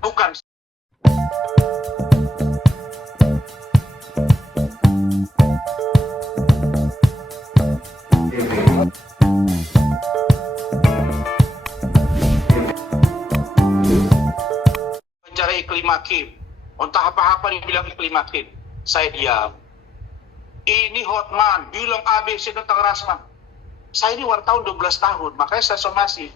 bukan. Bicara iklim hakim, entah apa-apa dibilang iklim hakim, saya diam. Ini Hotman bilang ABC tentang Rasman. Saya ini wartawan 12 tahun, makanya saya somasi.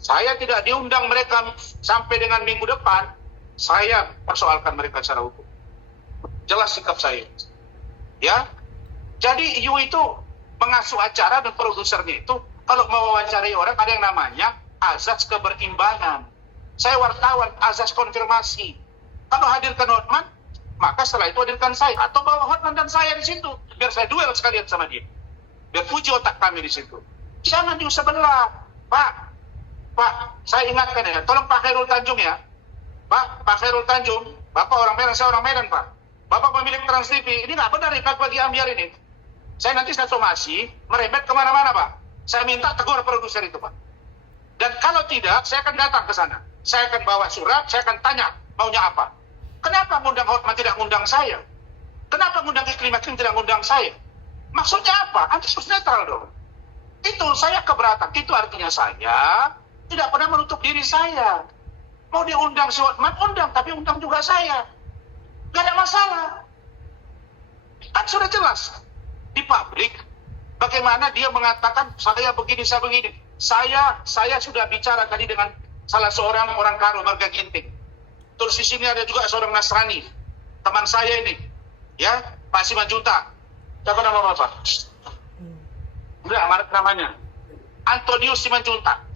Saya tidak diundang mereka sampai dengan minggu depan, saya persoalkan mereka secara hukum. Jelas sikap saya. Ya, jadi you itu mengasuh acara dan produsernya itu kalau mau wawancarai orang ada yang namanya azas keberimbangan. Saya wartawan, azas konfirmasi. Kalau hadirkan Hotman, maka setelah itu hadirkan saya atau bawa Hotman dan saya di situ, biar saya duel sekalian sama dia. Biar puji otak kami di situ. Jangan di sebelah, Pak, saya ingatkan ya, tolong Pak Khairul Tanjung ya. Pak Khairul Tanjung, Bapak orang Medan, saya orang Medan, Pak. Bapak pemilik Trans TV, ini nggak benar ikat bagi Ambiar ini. Saya nanti saya somasi, merembet kemana-mana, Pak. Saya minta tegur produser itu, Pak. Dan kalau tidak, saya akan datang ke sana. Saya akan bawa surat, saya akan tanya maunya apa. Kenapa ngundang Hotman tidak ngundang saya? Kenapa ngundang Iklim Hakim tidak ngundang saya? Maksudnya apa? Anda harus netral dong. Itu saya keberatan. Itu artinya saya tidak pernah menutup diri saya. Mau diundang si Hotman, undang. Tapi undang juga saya. Gak ada masalah. Kan sudah jelas. Di publik, bagaimana dia mengatakan saya begini, saya begini. Saya sudah bicara tadi dengan salah seorang orang Karo, Marga Ginting. Terus di sini ada juga seorang Nasrani. Teman saya ini. Ya, Pak Simanjuntak. Siapa nama Bapak? Enggak, namanya. Antonius Simanjuntak.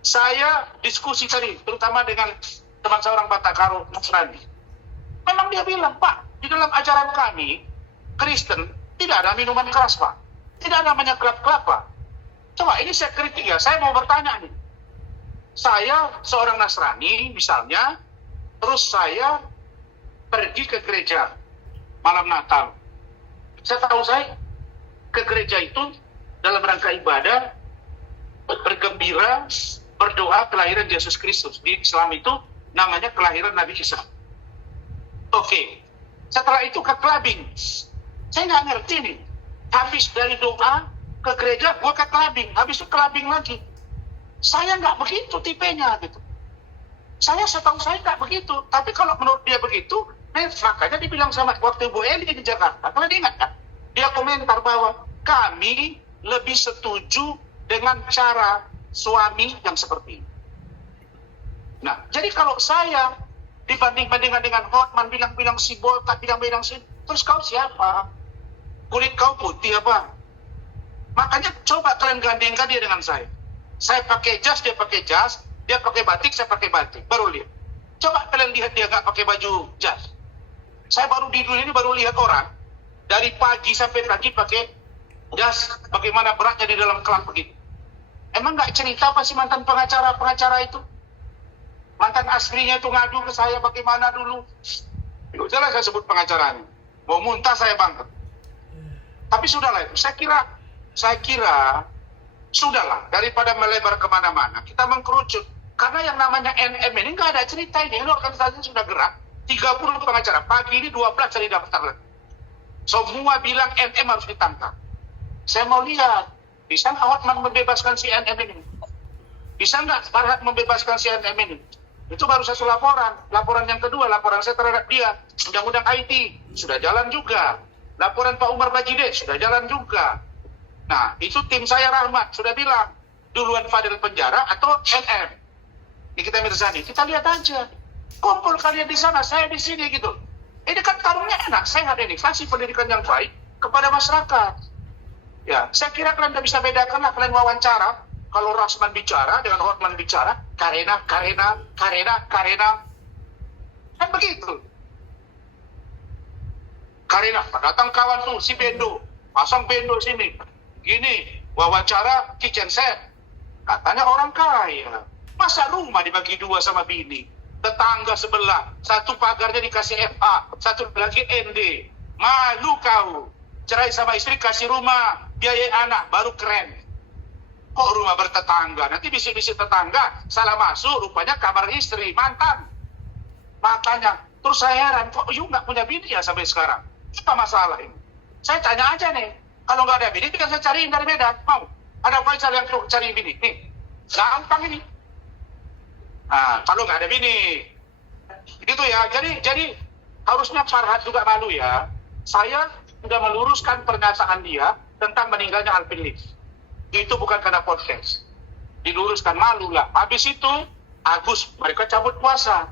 Saya diskusi tadi, terutama dengan teman saya orang Batak Karo, Nasrani. Memang dia bilang, Pak, di dalam ajaran kami, Kristen, tidak ada minuman keras, Pak. Tidak namanya klub-klub, Pak. Coba, ini saya kritik ya, saya mau bertanya nih. Saya seorang Nasrani, misalnya, terus saya pergi ke gereja malam Natal. Saya tahu saya ke gereja itu dalam rangka ibadah, bergembira, berdoa kelahiran Yesus Kristus. Di Islam itu namanya kelahiran Nabi Isa. Oke. Setelah itu ke clubbing. Saya nggak ngerti nih. Habis dari doa ke gereja, gue ke clubbing. Habis itu clubbing lagi. Saya nggak begitu tipenya gitu. Saya setahu saya nggak begitu. Tapi kalau menurut dia begitu, makanya dibilang sama waktu Bu Eli di Jakarta. Kalian ingat kan? Dia komentar bahwa kami lebih setuju dengan cara suami yang seperti ini. Nah, jadi kalau saya dibanding-bandingkan dengan Hotman, bilang-bilang si botak, bilang-bilang si, terus kau siapa? Kulit kau putih apa? Makanya coba kalian gandengkan dia dengan saya. Saya pakai jas, dia pakai jas. Dia pakai batik, saya pakai batik. Baru lihat. Coba kalian lihat dia nggak pakai baju jas. Saya baru di dunia ini baru lihat orang. Dari pagi sampai pagi pakai jas. Bagaimana beratnya di dalam kelab begitu. Emang nggak cerita apa sih mantan pengacara itu? Mantan aslinya itu ngadu ke saya bagaimana dulu. Itu jelas saya sebut pengacaranya. Mau muntah saya bangkit. Tapi sudahlah itu. Saya kira sudahlah, daripada melebar kemana-mana, kita mengkerucut. Karena yang namanya NM ini nggak ada cerita ini. Ini organisasi sudah gerak. 30 pengacara. Pagi ini 12 jadi daftar. Semua bilang NM harus ditangkap. Saya mau lihat. Bisa nggak Hotman membebaskan si NM ini? Bisa nggak Farhad membebaskan si NM ini? Itu baru satu laporan. Laporan yang kedua, laporan saya terhadap dia. Undang-undang IT. Sudah jalan juga. Laporan Pak Umar Bajide. Sudah jalan juga. Nah, itu tim saya Rahmat sudah bilang, duluan Fadil penjara atau NM. Nikita Mirzani, kita lihat aja. Kumpul kalian di sana, saya di sini gitu. Ini kan tarungnya enak, saya ada ini, kasih pendidikan yang baik kepada masyarakat. Ya, saya kira kalian tidak bisa bedakan lah, kalian wawancara. Kalau Rasman bicara dengan Hotman bicara, Karena. Kan begitu. Karena, datang kawan tuh, si Bendo. Pasang Bendo sini. Gini, wawancara kitchen set. Katanya orang kaya. Masa rumah dibagi dua sama bini? Tetangga sebelah, satu pagarnya dikasih FA, satu lagi ND. Malu kau. Cerai sama istri, kasih rumah, biaya anak, baru keren. Kok rumah bertetangga? Nanti bisik-bisik tetangga, salah masuk, rupanya kamar istri, mantan. Makanya, terus saya heran, kok you nggak punya bini ya sampai sekarang? Apa masalah ini? Saya tanya aja nih, kalau nggak ada bini, bisa saya cariin dari Medan. Mau? Ada Faisal yang cari bini? Nih, gampang ini. Nah, kalau nggak ada bini, gitu ya. Jadi harusnya Farhad juga malu ya. Saya sudah meluruskan pernyataan dia tentang meninggalnya Alvin Lee. Itu bukan karena podcast. Diluruskan, malu lah. Habis itu, Agus, mereka cabut puasa.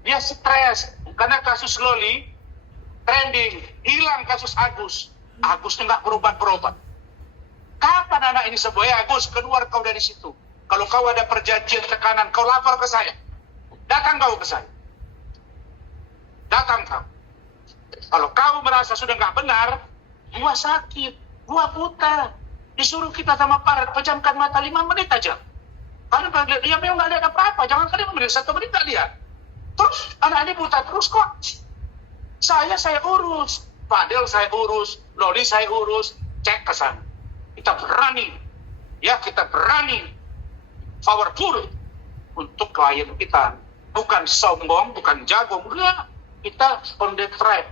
Dia stres. Karena kasus Loli, trending. Hilang kasus Agus. Agus nggak berobat-berobat. Kapan anak ini sembuh? Ya Agus, keluar kau dari situ. Kalau kau ada perjanjian tekanan, kau lapor ke saya. Datang kau ke saya. Datang kau. Kalau kau merasa sudah nggak benar, gua sakit, gua buta. Disuruh kita sama aparat pejamkan mata 5 menit aja. Karena dia memang nggak lihat apa-apa. Jangan kali 5 menit, 1 menit nggak lihat. Terus anak ini buta terus kok. Saya urus. Fadel saya urus. Loli saya urus. Cek ke sana. Kita berani. Ya, kita berani. Powerful. Untuk klien kita. Bukan sombong, bukan jago. Enggak. Kita on the track.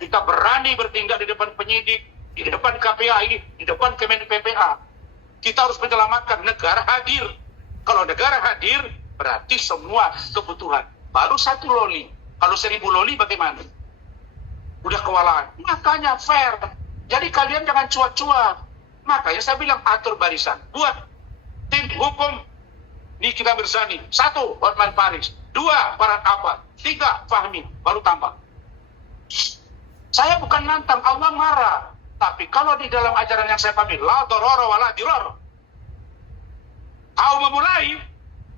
Kita berani bertindak di depan penyidik. Di depan KPAI, di depan Kemen PPA. Kita harus menyelamatkan negara hadir. Kalau negara hadir, berarti semua kebutuhan. Baru 1 loli. Kalau 1000 loli bagaimana? Udah kewalahan. Makanya fair. Jadi kalian jangan cuak-cuak. Makanya saya bilang atur barisan. Buat tim hukum Nikita Mirzani. 1, Hotman Paris. 2, Farhad Ahmad. 3, Fahmi. Baru tambah. Saya bukan nantang, Allah marah. Tapi kalau di dalam ajaran yang saya pahami, la dororo wa la diror. Kau memulai,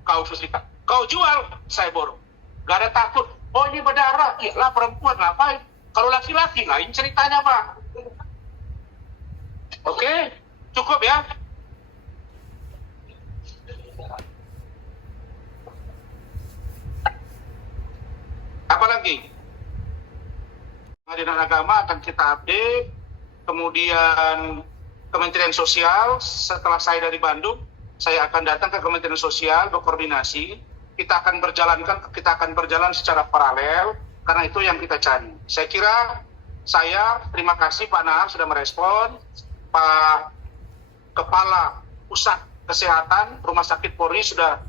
kau selesaikan. Kau jual, saya borong. Gak ada takut. Oh ini berdarah, iyalah perempuan, ngapain? Kalau laki-laki, lain ceritanya Pak. Oke, cukup ya. Apa lagi? Pengadilan Agama akan kita update. Kemudian Kementerian Sosial, setelah saya dari Bandung, saya akan datang ke Kementerian Sosial berkoordinasi. Kita akan berjalan secara paralel, karena itu yang kita cari. Saya kira terima kasih Pak Nahar sudah merespon, Pak Kepala Pusat Kesehatan Rumah Sakit Polri sudah